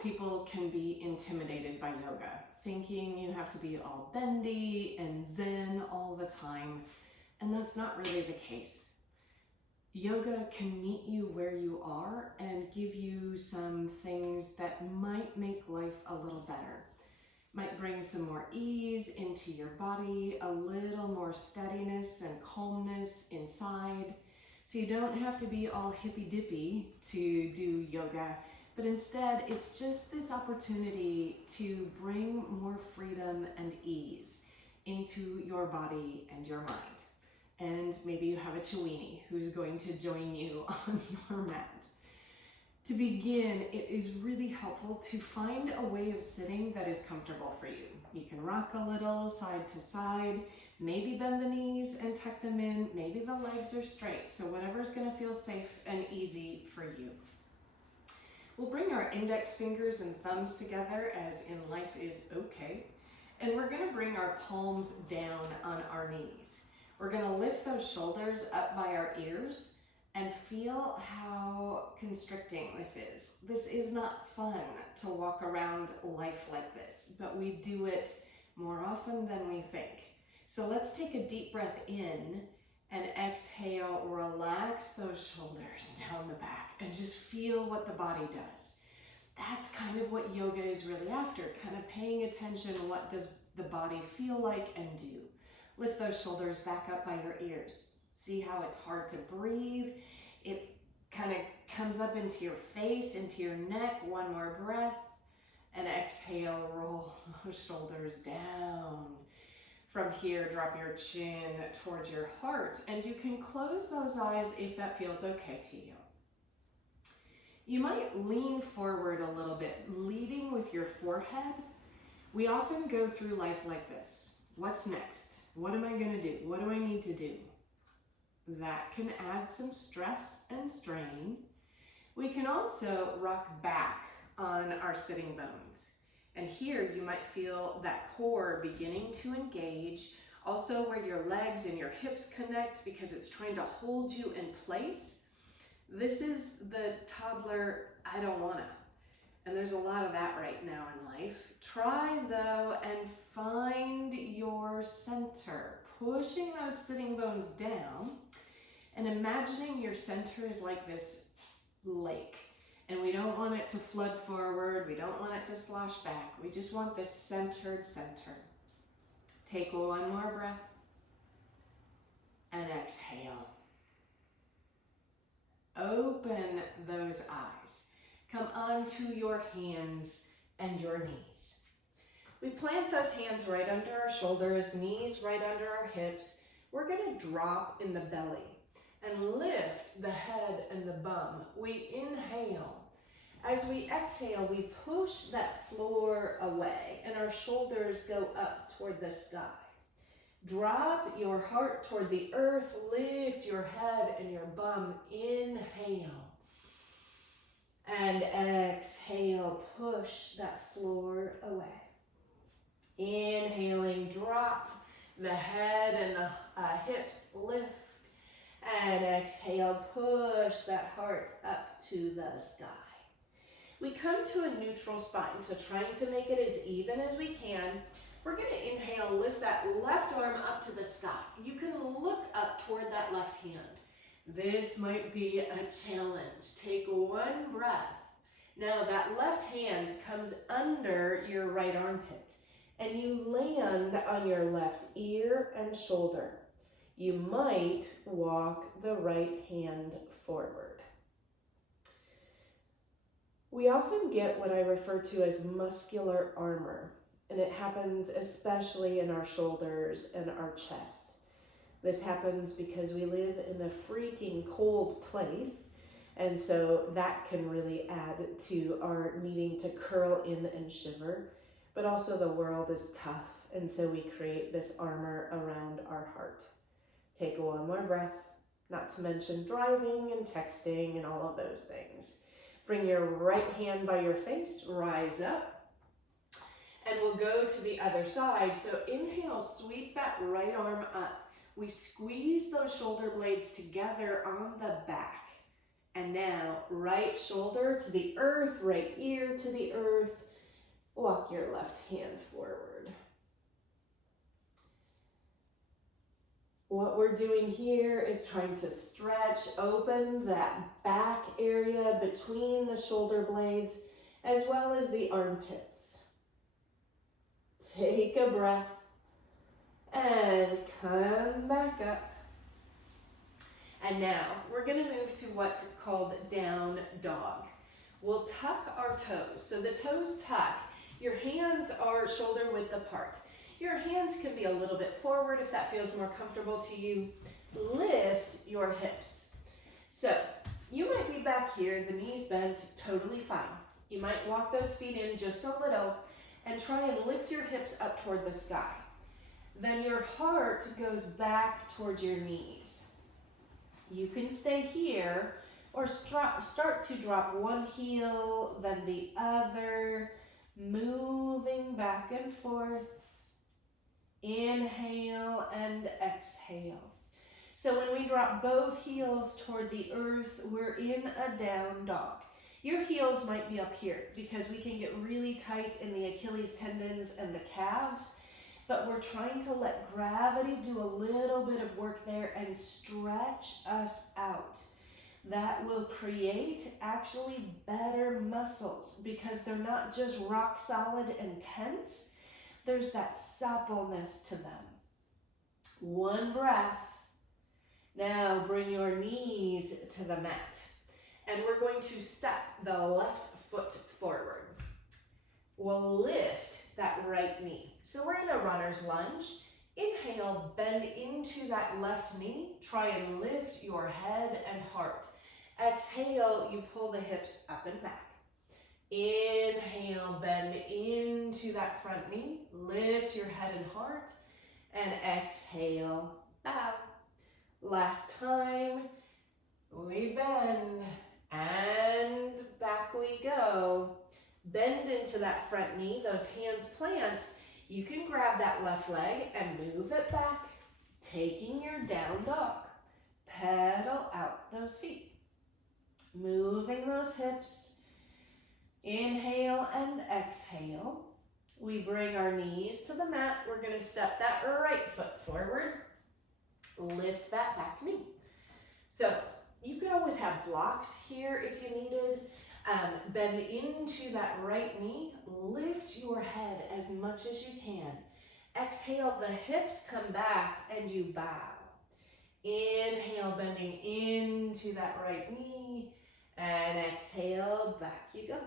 of people can be intimidated by yoga, thinking you have to be all bendy and zen all the time, and that's not really the case. Yoga can meet you where you are and give you some things that might make life a little better. Might bring some more ease into your body, a little more steadiness and calmness inside. So you don't have to be all hippy-dippy to do yoga, but instead it's just this opportunity to bring more freedom and ease into your body and your mind. And maybe you have a Chiweenie who's going to join you on your mat. To begin, it is really helpful to find a way of sitting that is comfortable for you. You can rock a little side to side, maybe bend the knees and tuck them in, maybe the legs are straight, so whatever's gonna feel safe and easy for you. We'll bring our index fingers and thumbs together as in life is okay, and we're gonna bring our palms down on our knees. We're gonna lift those shoulders up by our ears and feel how constricting this is. This is not fun to walk around life like this, but we do it more often than we think. So let's take a deep breath in and exhale, relax those shoulders down the back and just feel what the body does. That's kind of what yoga is really after, kind of paying attention, what does the body feel like and do. Lift those shoulders back up by your ears. See how it's hard to breathe. It kind of comes up into your face, into your neck. One more breath. And exhale, roll those shoulders down. From here, drop your chin towards your heart. And you can close those eyes if that feels okay to you. You might lean forward a little bit, leading with your forehead. We often go through life like this. What's next? What am I going to do? What do I need to do? That can add some stress and strain. We can also rock back on our sitting bones. And here you might feel that core beginning to engage, also where your legs and your hips connect because it's trying to hold you in place. This is the toddler, I don't wanna. And there's a lot of that right now in life. Try though and find your center, pushing those sitting bones down and imagining your center is like this lake. And we don't want it to flood forward. We don't want it to slosh back. We just want this centered center. Take one more breath and exhale. Open those eyes. Come onto your hands and your knees. We plant those hands right under our shoulders, knees right under our hips. We're gonna drop in the belly and lift the head and the bum. We inhale. As we exhale, we push that floor away and our shoulders go up toward the sky. Drop your heart toward the earth, lift your head and your bum, inhale. And exhale, push that floor away. Inhaling, drop the head and the hips, lift. And exhale, push that heart up to the sky. We come to a neutral spine, so trying to make it as even as we can. We're gonna inhale, lift that left arm up to the sky. You can look up toward that left hand. This might be a challenge. Take one breath. Now that left hand comes under your right armpit and you land on your left ear and shoulder. You might walk the right hand forward. We often get what I refer to as muscular armor, and it happens especially in our shoulders and our chest. This happens because we live in a freaking cold place, and so that can really add to our needing to curl in and shiver. But also the world is tough, and so we create this armor around our heart. Take one more breath, not to mention driving and texting and all of those things. Bring your right hand by your face, rise up, and we'll go to the other side. So inhale, sweep that right arm up. We squeeze those shoulder blades together on the back. And now, right shoulder to the earth, right ear to the earth. Walk your left hand forward. What we're doing here is trying to stretch open that back area between the shoulder blades as well as the armpits. Take a breath and come back up. And now we're going to move to what's called down dog. We'll tuck our toes. So the toes tuck. Your hands are shoulder width apart. Your hands can be a little bit forward if that feels more comfortable to you. Lift your hips. So you might be back here, the knees bent, totally fine. You might walk those feet in just a little and try and lift your hips up toward the sky. Then your heart goes back towards your knees. You can stay here or start to drop one heel, then the other, moving back and forth. Inhale and exhale. So when we drop both heels toward the earth, we're in a down dog. Your heels might be up here because we can get really tight in the Achilles tendons and the calves, but we're trying to let gravity do a little bit of work there and stretch us out. That will create actually better muscles because they're not just rock solid and tense. There's that suppleness to them. One breath. Now bring your knees to the mat. And we're going to step the left foot forward. We'll lift that right knee. So we're in a runner's lunge. Inhale, bend into that left knee. Try and lift your head and heart. Exhale, you pull the hips up and back. Inhale, bend into that front knee. Lift your head and heart. And exhale, bow. Last time, we bend and back we go. Bend into that front knee, those hands plant. You can grab that left leg and move it back, taking your down dog. Pedal out those feet. Moving those hips. Inhale and exhale. We bring our knees to the mat. We're going to step that right foot forward. Lift that back knee. So you could always have blocks here if you needed. Bend into that right knee. Lift your head as much as you can. Exhale, the hips come back and you bow. Inhale, bending into that right knee. And exhale, back you go.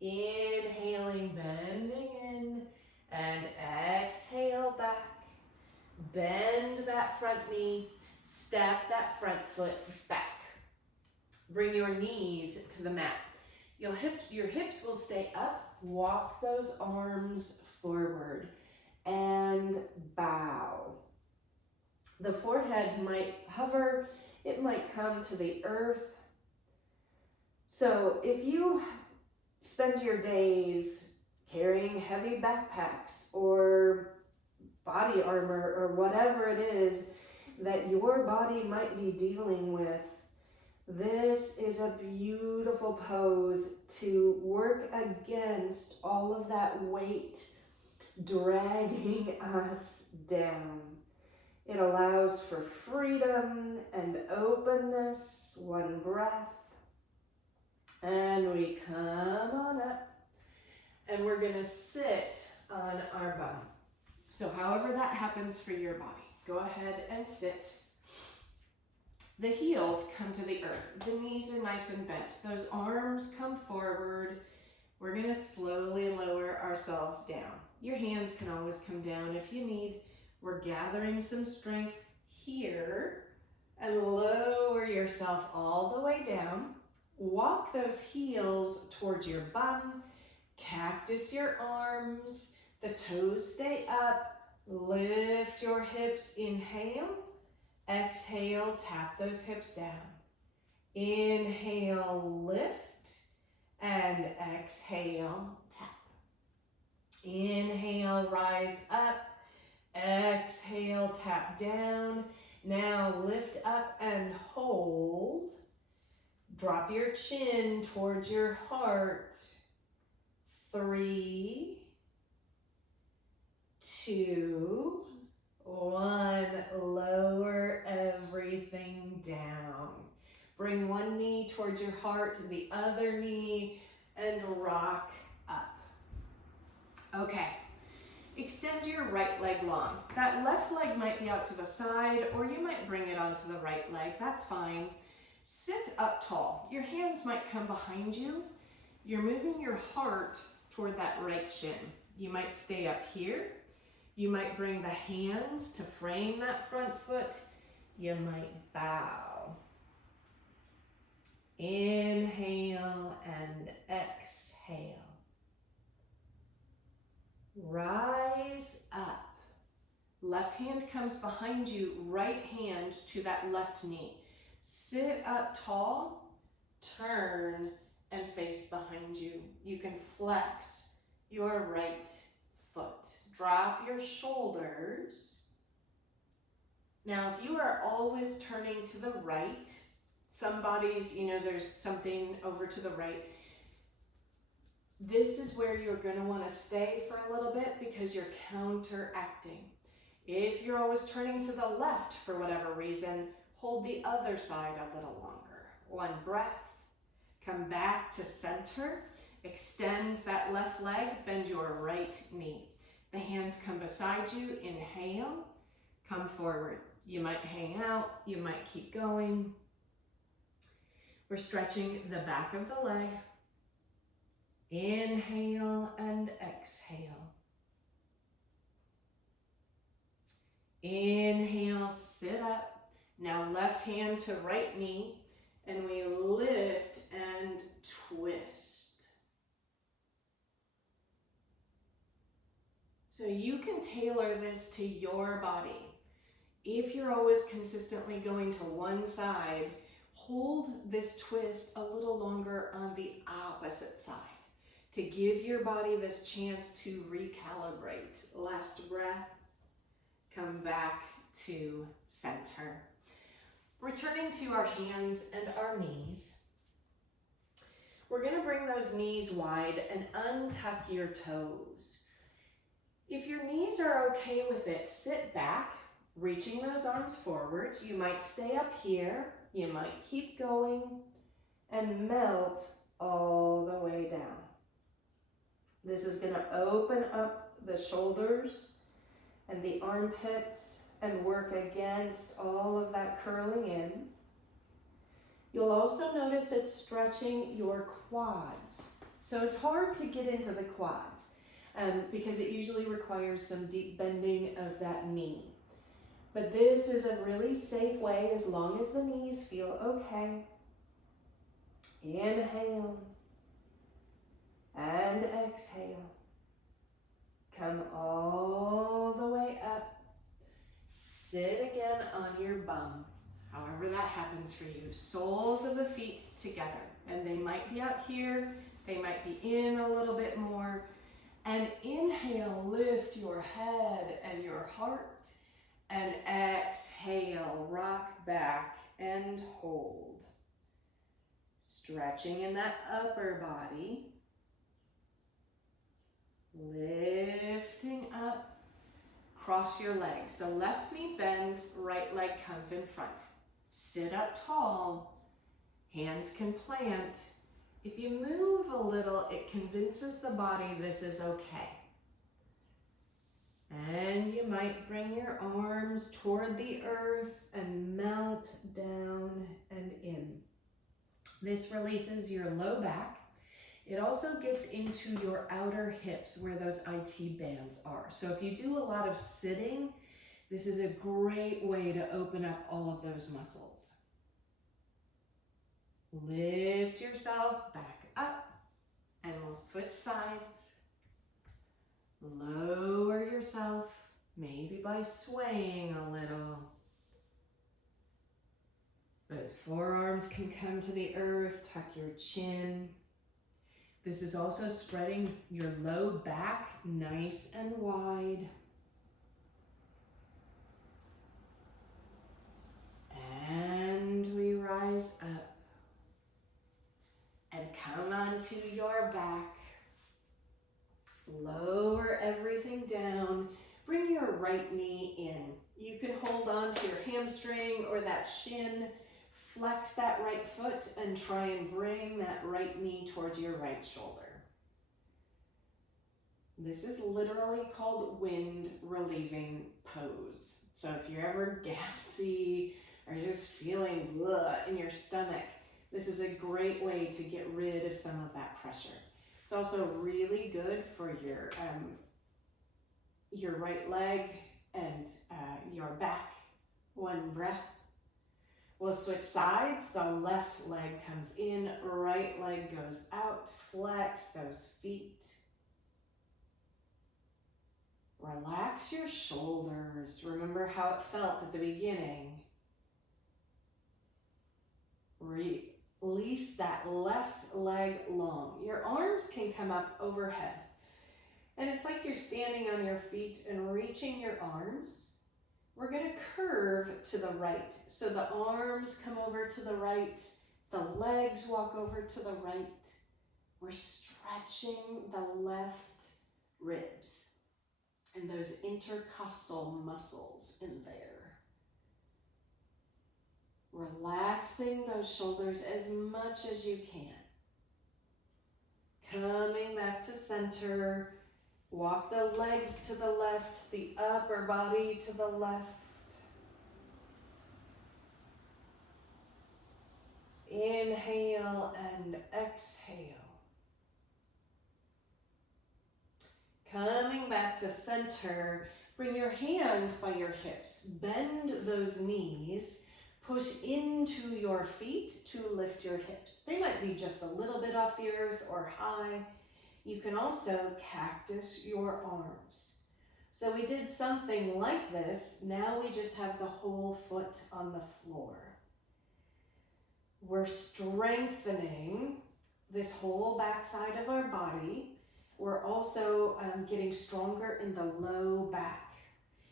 Inhaling, bending in. And exhale, back. Bend that front knee. Step that front foot back. Bring your knees to the mat. Your hips will stay up. Walk those arms forward and bow. The forehead might hover. It might come to the earth. So if you spend your days carrying heavy backpacks or body armor or whatever it is that your body might be dealing with, this is a beautiful pose to work against all of that weight dragging us down. It allows for freedom and openness. One breath. And we come on up. And we're going to sit on our bum. So however that happens for your body, go ahead and sit. The heels come to the earth. The knees are nice and bent. Those arms come forward. We're going to slowly lower ourselves down. Your hands can always come down if you need. We're gathering some strength here and lower yourself all the way down. Walk those heels towards your bum. Cactus your arms. The toes stay up. Lift your hips. Inhale. Exhale, tap those hips down. Inhale, lift. And exhale, tap. Inhale, rise up. Exhale, tap down. Now lift up and hold. Drop your chin towards your heart. 3, 2, 1. Lower everything down. Bring one knee towards your heart, the other knee, and rock up. Okay. Extend your right leg long. That left leg might be out to the side, or you might bring it onto the right leg. That's fine. Sit up tall. Your hands might come behind you. You're moving your heart toward that right shin. You might stay up here. You might bring the hands to frame that front foot. You might bow. Inhale and exhale. Rise up. Left hand comes behind you, right hand to that left knee. Sit up tall, turn, and face behind you. You can flex your right foot. Drop your shoulders. Now, if you are always turning to the right, some bodies, there's something over to the right. This is where you're going to want to stay for a little bit because you're counteracting. If you're always turning to the left for whatever reason, hold the other side a little longer. One breath. Come back to center. Extend that left leg. Bend your right knee. The hands come beside you. Inhale. Come forward. You might hang out. You might keep going. We're stretching the back of the leg. Inhale and exhale. Inhale, sit up. Now left hand to right knee, and we lift and twist. So you can tailor this to your body. If you're always consistently going to one side, hold this twist a little longer on the opposite side to give your body this chance to recalibrate. Last breath. Come back to center. Returning to our hands and our knees. We're going to bring those knees wide and untuck your toes. If your knees are okay with it, sit back, reaching those arms forward. You might stay up here. You might keep going and melt all the way down. This is going to open up the shoulders and the armpits and work against all of that curling in. You'll also notice it's stretching your quads. So it's hard to get into the quads because it usually requires some deep bending of that knee. But this is a really safe way as long as the knees feel okay. Inhale and exhale. Come all the way up. Sit again on your bum, however that happens for you. Soles of the feet together. And they might be out here. They might be in a little bit more. And inhale, lift your head and your heart. And exhale, rock back and hold. Stretching in that upper body. Lifting up, cross your legs. So left knee bends, right leg comes in front. Sit up tall, hands can plant. If you move a little, it convinces the body this is okay. And you might bring your arms toward the earth and melt down and in. This releases your low back. It also gets into your outer hips where those IT bands are. So if you do a lot of sitting, this is a great way to open up all of those muscles. Lift yourself back up and we'll switch sides. Lower yourself, maybe by swaying a little. Those forearms can come to the earth, tuck your chin. This is also spreading your low back nice and wide. And we rise up. our back. Lower everything down. Bring your right knee in. You can hold on to your hamstring or that shin. Flex that right foot and try and bring that right knee towards your right shoulder. This is literally called wind relieving pose. So if you're ever gassy or just feeling blah in your stomach, this is a great way to get rid of some of that pressure. It's also really good for your right leg and your back. One breath. We'll switch sides. The left leg comes in, right leg goes out. Flex those feet. Relax your shoulders. Remember how it felt at the beginning. Release that left leg long. Your arms can come up overhead. And it's like you're standing on your feet and reaching your arms. We're going to curve to the right. So the arms come over to the right. The legs walk over to the right. We're stretching the left ribs and those intercostal muscles in there. Relaxing those shoulders as much as you can. Coming back to center. Walk the legs to the left, the upper body to the left. Inhale and exhale. Coming back to center, bring your hands by your hips. Bend those knees. Push into your feet to lift your hips. They might be just a little bit off the earth or high. You can also cactus your arms. So we did something like this. Now we just have the whole foot on the floor. We're strengthening this whole backside of our body. We're also getting stronger in the low back.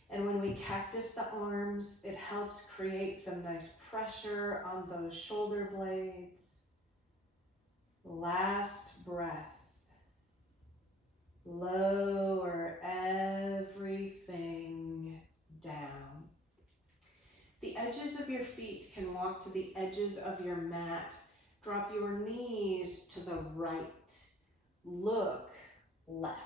And when we cactus the arms, it helps create some nice pressure on those shoulder blades. Last breath. Lower everything down. The edges of your feet can walk to the edges of your mat. Drop your knees to the right. Look left.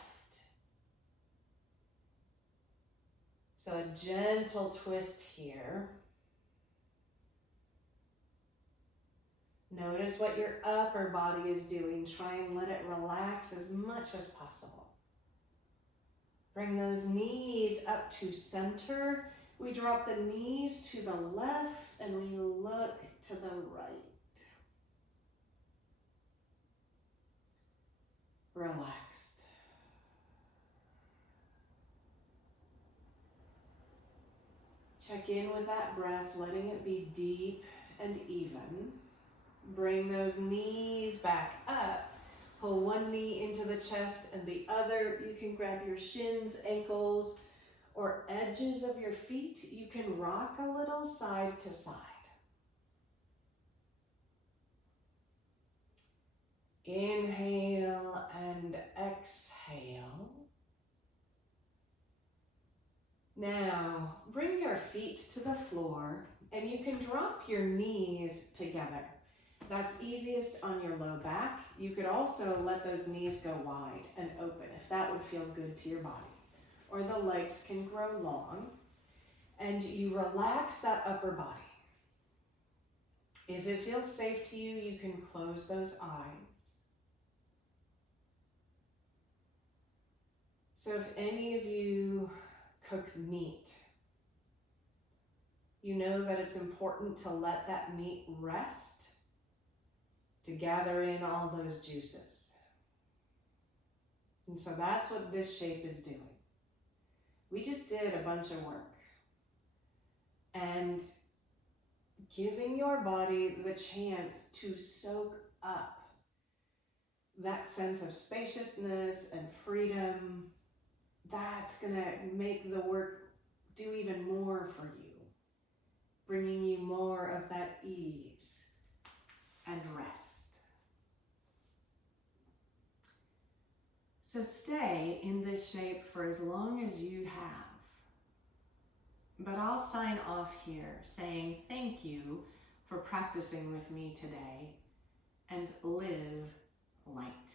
So a gentle twist here. Notice what your upper body is doing. Try and let it relax as much as possible. Bring those knees up to center. We drop the knees to the left and we look to the right. Relaxed. Check in with that breath, letting it be deep and even. Bring those knees back up. Pull one knee into the chest and the other. You can grab your shins, ankles, or edges of your feet. You can rock a little side to side. Inhale and exhale. Now, bring your feet to the floor and you can drop your knees together. That's easiest on your low back. You could also let those knees go wide and open if that would feel good to your body. Or the legs can grow long. And you relax that upper body. If it feels safe to you, you can close those eyes. So if any of you cook meat, you know that it's important to let that meat rest to gather in all those juices. And so that's what this shape is doing. We just did a bunch of work. And giving your body the chance to soak up that sense of spaciousness and freedom, that's gonna make the work do even more for you, bringing you more of that ease and rest. So stay in this shape for as long as you have. But I'll sign off here saying thank you for practicing with me today, and live light.